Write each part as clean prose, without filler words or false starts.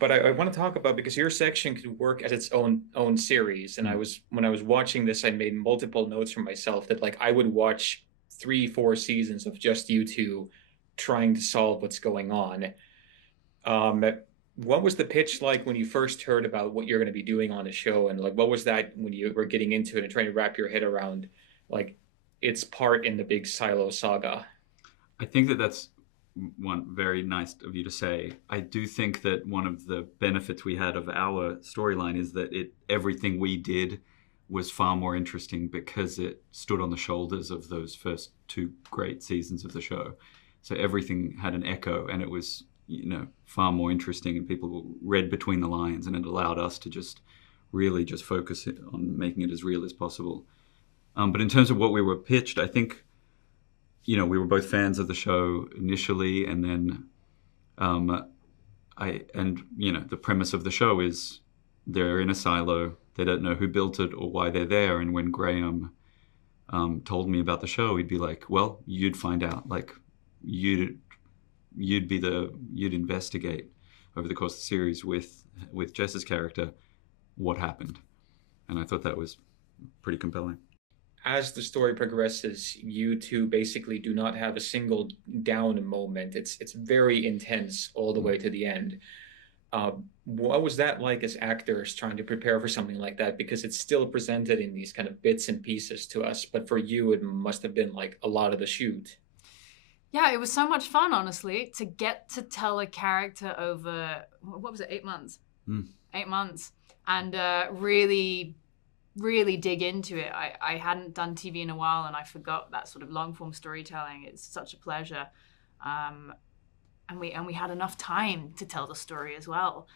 but I want to talk about, because your section could work as its own series. And Mm. when I was watching this, I made multiple notes for myself that like I would watch 3, 4 seasons of just you two trying to solve what's going on. Um, what was the pitch like when you first heard about what you're going to be doing on the show, and like what was that when you were getting into it and trying to wrap your head around like its part in the big Silo saga? I think that that's one very nice of you to say. I do think that one of the benefits we had of our storyline is that everything we did was far more interesting because it stood on the shoulders of those first two great seasons of the show. So everything had an echo, and it was far more interesting, and people read between the lines, and it allowed us to just really just focus on making it as real as possible. But in terms of what we were pitched, I think we were both fans of the show initially, and then the premise of the show is they're in a silo. They don't know who built it or why they're there. And when Graham told me about the show, he'd be like, "Well, you'd find out. Like, you'd investigate over the course of the series with Jess's character what happened." And I thought that was pretty compelling. As the story progresses, you two basically do not have a single down moment. It's very intense all the way to the end. What was that like as actors trying to prepare for something like that? Because it's still presented in these kind of bits and pieces to us, but for you, it must have been like a lot of the shoot. Yeah, it was so much fun, honestly, to get to tell a character over, what was it, 8 months? 8 months. And really, really dig into it. I hadn't done TV in a while, and I forgot that sort of long form storytelling. It's such a pleasure. And we had enough time to tell the story as well.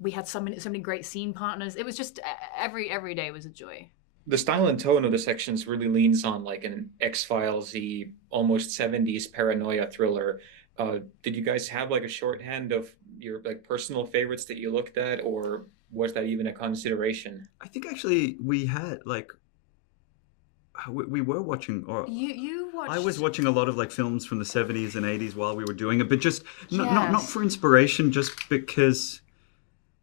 We had so many great scene partners. It was just every day was a joy. The style and tone of the sections really leans on like an X-Files-y, almost 70s paranoia thriller. Did you guys have like a shorthand of your like personal favorites that you looked at, or was that even a consideration? I think actually we had like we were watching, or You watched. I was watching a lot of like films from the 70s and 80s while we were doing it, but just not Yes. for inspiration, just because,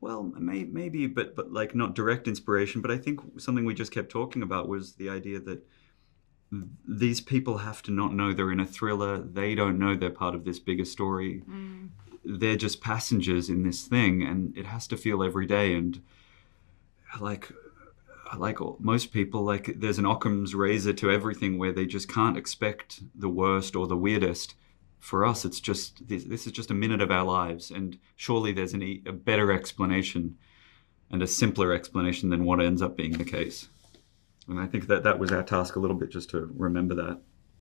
well, maybe, but like not direct inspiration. But I think something we just kept talking about was the idea that these people have to not know they're in a thriller. They don't know they're part of this bigger story. They're just passengers in this thing, and it has to feel every day. And like most people, like there's an Occam's razor to everything where they just can't expect the worst or the weirdest. For us, it's just this is just a minute of our lives, and surely there's a better explanation and a simpler explanation than what ends up being the case. And I think that was our task a little bit, just to remember that.